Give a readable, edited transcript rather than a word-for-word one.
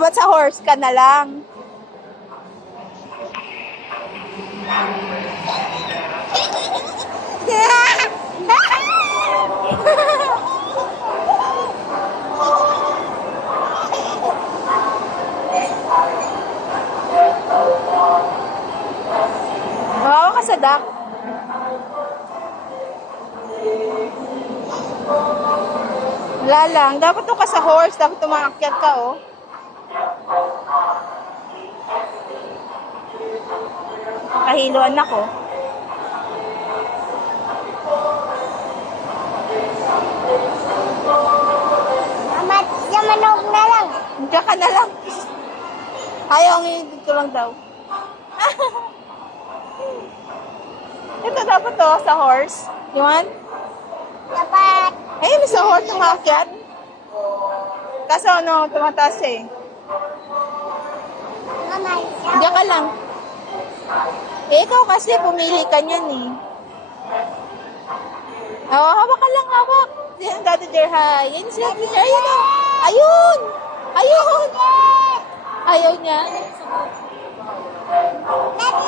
Ba't sa horse ka na lang? Mawawa ka sa duck. Wala lang. Dapat ka sa horse. Dapat umaakyat ka, oh. Nakahiluan ako. Manog na lang. Diyan ka na lang. Ayaw, ang dito lang daw. Ito dapat to, sa horse. You want? Dapat. Eh, may sa horse umakyat. Kaso ano, tumataas eh. Mamay. Diyan ka lang. Eh, ikaw kasi pumili ka niyan eh. Oh, hawak ka lang, hawak. Yan, Daddy Dear, hi. Yan sila, Dear. Ayun o. Ayun! Ayun! Ayaw niya. Daddy,